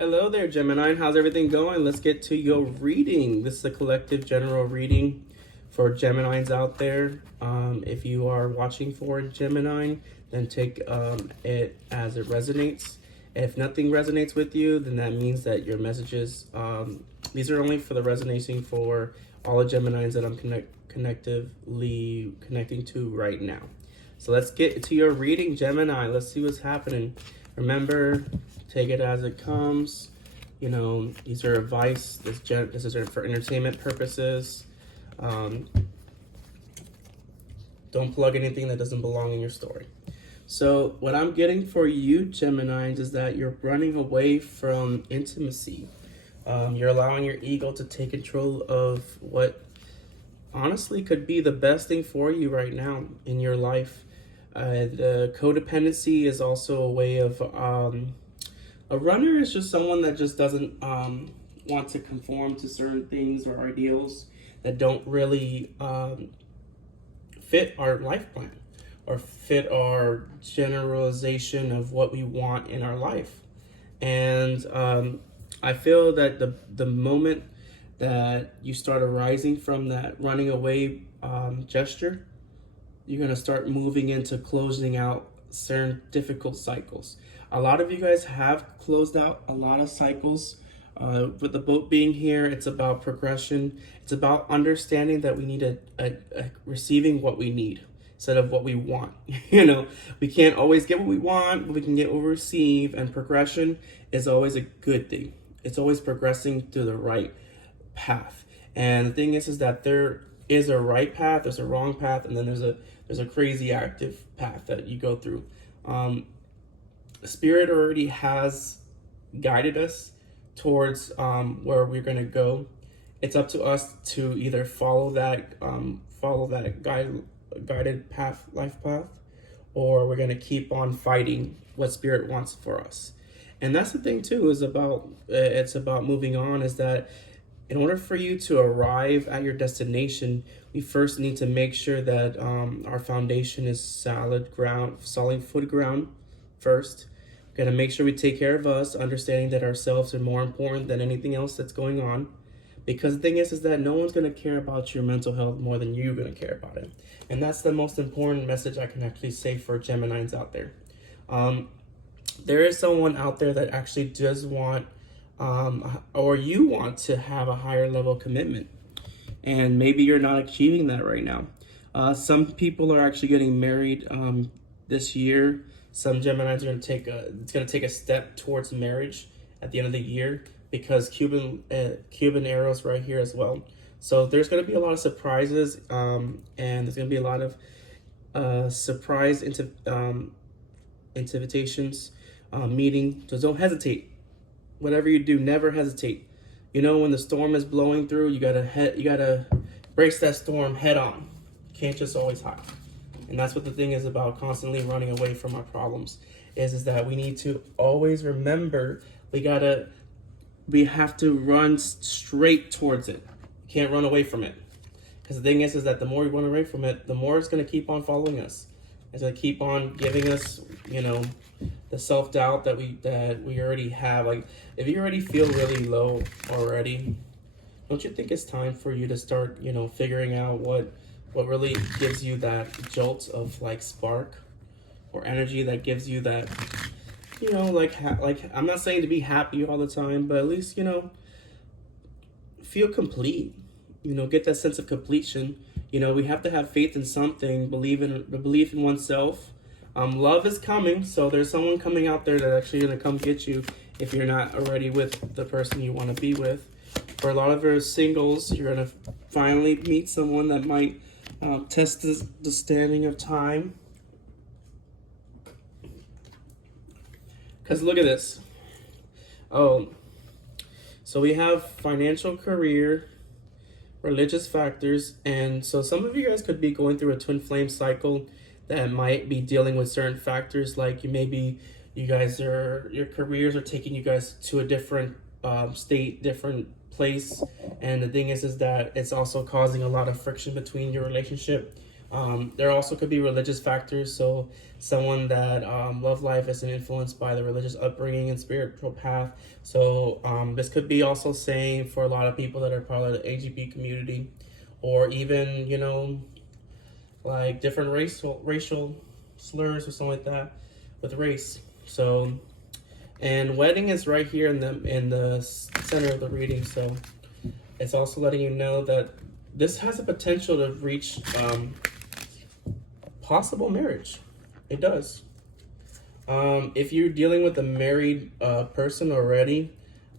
Hello there, Gemini. How's everything going? Let's get to your reading. This is a collective general reading for Geminis out there. If you are watching for Gemini, then take it as it resonates. If nothing resonates with you, then that means that your messages, these are only for the resonating for all the Geminis that I'm connecting to right now. So let's get to your reading, Gemini. Let's see what's happening. Remember, take it as it comes. You know, these are advice. This is for entertainment purposes. Don't plug anything that doesn't belong in your story. So what I'm getting for you, Geminis, is that you're running away from intimacy. You're allowing your ego to take control of what honestly could be the best thing for you right now in your life. The codependency is also a way of a runner is just someone that just doesn't want to conform to certain things or ideals that don't really fit our life plan or fit our generalization of what we want in our life. And I feel that the moment that you start arising from that running away gesture, you're going to start moving into closing out certain difficult cycles. A lot of you guys have closed out a lot of cycles. With the boat being here, it's about progression. It's about understanding that we need a receiving what we need instead of what we want. You know, we can't always get what we want, but we can get what we receive, and progression is always a good thing. It's always progressing to the right path. And the thing is that there is a right path, there's a wrong path, and then there's a crazy active path that you go through. Spirit already has guided us towards where we're going to go. It's up to us to either follow that guided path, life path, or we're going to keep on fighting what Spirit wants for us. And that's the thing too, is about it's about moving on, is that in order for you to arrive at your destination, we first need to make sure that our foundation is solid foot ground first. We're going to make sure we take care of us, understanding that ourselves are more important than anything else that's going on. Because the thing is that no one's going to care about your mental health more than you're going to care about it. And that's the most important message I can actually say for Geminis out there. There is someone out there that actually does want, or you want to have a higher level commitment. And maybe you're not achieving that right now. Some people are actually getting married this year. Some Geminis are going to take a step towards marriage at the end of the year, because Cuban arrows right here as well. So there's going to be a lot of surprises, and there's going to be a lot of surprise invitations, meeting. So don't hesitate. Whatever you do, never hesitate. You know, when the storm is blowing through, you gotta brace that storm head on. You can't just always hide. And that's what the thing is about constantly running away from our problems, is that we need to always remember we have to run straight towards it. We can't run away from it. Because the thing is that the more we run away from it, the more it's going to keep on following us. It's going to keep on giving us, you know, the self-doubt that we already have. Like, if you already feel really low already, don't you think it's time for you to start, you know, figuring out what really gives you that jolt of like spark or energy that gives you that, you know, like I'm not saying to be happy all the time, but at least, you know, feel complete, you know, get that sense of completion. You know, we have to have faith in something, belief in oneself. Love is coming, so there's someone coming out there that's actually going to come get you if you're not already with the person you want to be with. For a lot of your singles, you're going to finally meet someone that might test the standing of time. Because look at this. Oh, so we have financial, career, religious factors, and so some of you guys could be going through a twin flame cycle that might be dealing with certain factors, like your careers are taking you guys to a different state, different place, and the thing is that it's also causing a lot of friction between your relationship There also could be religious factors. So someone that love life isn't influenced by the religious upbringing and spiritual path. So this could be also saying for a lot of people that are part of the AGP community, or even, you know, like different racial slurs or something like that with race. So, and wedding is right here in the center of the reading. So it's also letting you know that this has a potential to reach possible marriage. It does. If you're dealing with a married person already,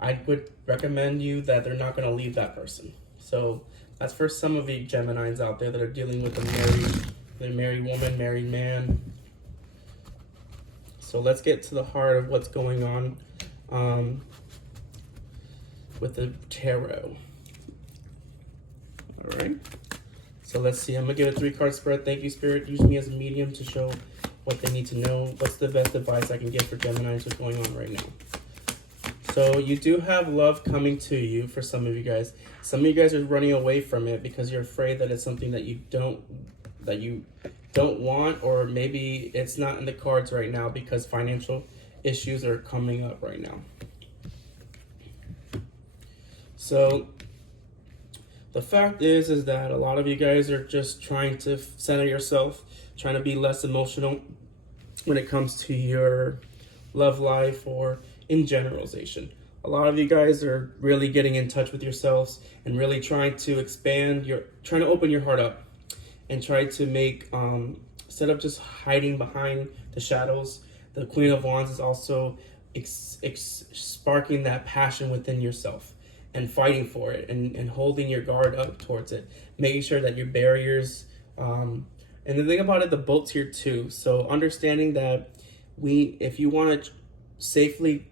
I would recommend you that they're not going to leave that person. So that's for some of you Geminis out there that are dealing with a married woman, married man. So let's get to the heart of what's going on with the tarot. All right. So let's see. I'm going to give a 3-card spread. Thank you, Spirit. Use me as a medium to show what they need to know. What's the best advice I can give for Geminis? What's going on right now? So you do have love coming to you for some of you guys. Some of you guys are running away from it because you're afraid that it's something that you don't want, or maybe it's not in the cards right now because financial issues are coming up right now. So the fact is that a lot of you guys are just trying to center yourself, trying to be less emotional when it comes to your love life or in generalization. A lot of you guys are really getting in touch with yourselves and really trying to trying to open your heart up and try to make, instead of just hiding behind the shadows, the Queen of Wands is also sparking that passion within yourself and fighting for it and holding your guard up towards it, making sure that your barriers, and the thing about it, the boat's here too. So understanding that if you want to safely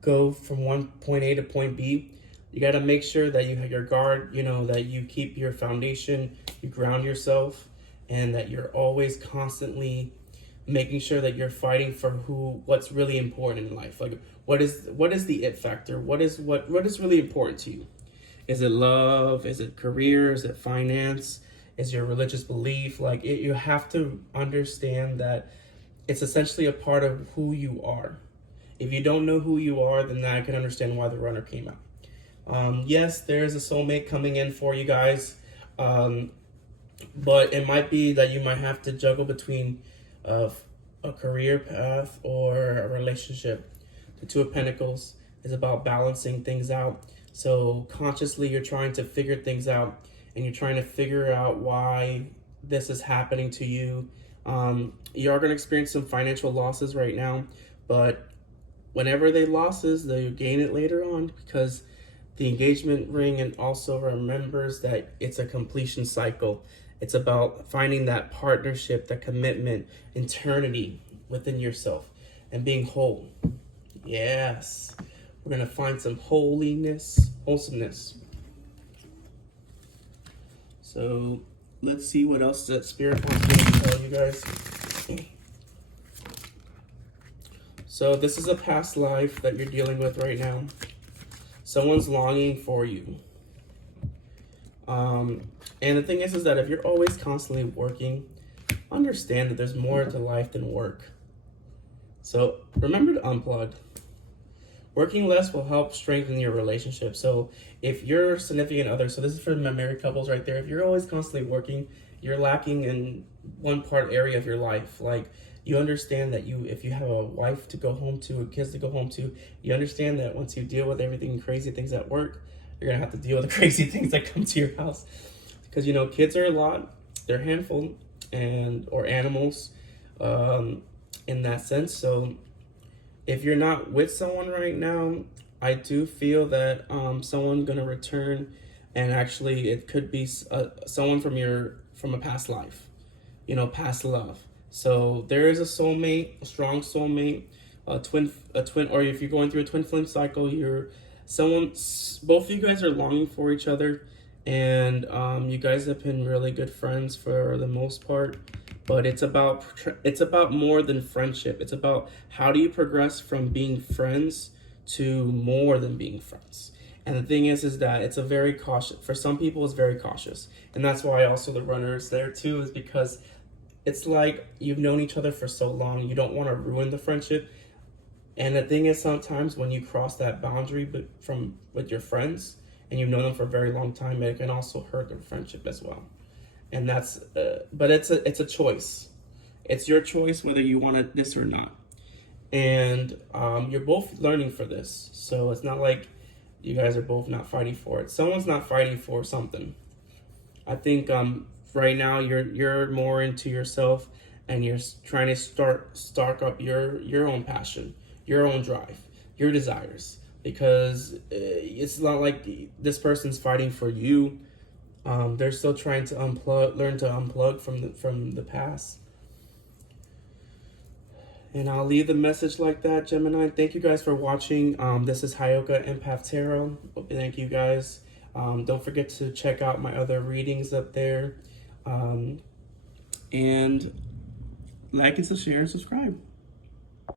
go from one point A to point B, you got to make sure that you have your guard, you know, that you keep your foundation, you ground yourself, and that you're always constantly making sure that you're fighting for what's really important in life. Like what is the it factor? What is really important to you? Is it love? Is it career? Is it finance? Is your religious belief? Like you have to understand that it's essentially a part of who you are. If you don't know who you are, then I can understand why the runner came out. Yes, there's a soulmate coming in for you guys, but it might be that you might have to juggle between a career path or a relationship. The Two of Pentacles is about balancing things out. So consciously you're trying to figure things out, and you're trying to figure out why this is happening to you. You are going to experience some financial losses right now, but whenever they losses, they'll gain it later on, because the engagement ring and also remembers that it's a completion cycle. It's about finding that partnership, that commitment, eternity within yourself, and being whole. Yes, we're going to find some wholesomeness. So let's see what else that Spirit wants me to tell you guys. So this is a past life that you're dealing with right now. Someone's longing for you. And the thing is that if you're always constantly working, understand that there's more to life than work. So remember to unplug. Working less will help strengthen your relationship. So if your significant other, so this is for the married couples right there, if you're always constantly working, you're lacking in one area of your life. Like, you understand that if you have a wife to go home to, kids to go home to, you understand that once you deal with everything crazy things at work, you're gonna have to deal with the crazy things that come to your house. Because, you know, kids are a lot, they're a handful, or animals in that sense. So if you're not with someone right now, I do feel that someone's gonna return, and actually it could be someone from a past life, you know, past love. So there is a soulmate, a strong soulmate, a twin, or if you're going through a twin flame cycle, both of you guys are longing for each other, and you guys have been really good friends for the most part. But it's about more than friendship. It's about how do you progress from being friends to more than being friends. And the thing is that it's a very cautious, for some people it's very cautious. And that's why also the runner is there too, is because it's like you've known each other for so long, you don't want to ruin the friendship. And the thing is, sometimes when you cross that boundary with your friends and you've known them for a very long time, it can also hurt the friendship as well. And that's, but it's a choice. It's your choice whether you want this or not. And you're both learning for this, so it's not like you guys are both not fighting for it. Someone's not fighting for something. I think right now you're more into yourself, and you're trying to start up your own passion, your own drive, your desires, because it's not like this person's fighting for you. They're still trying to learn to unplug from the past. And I'll leave the message like that, Gemini. Thank you guys for watching. This is Heyoki Empath Tarot. Thank you guys. Don't forget to check out my other readings up there. And like and share and subscribe.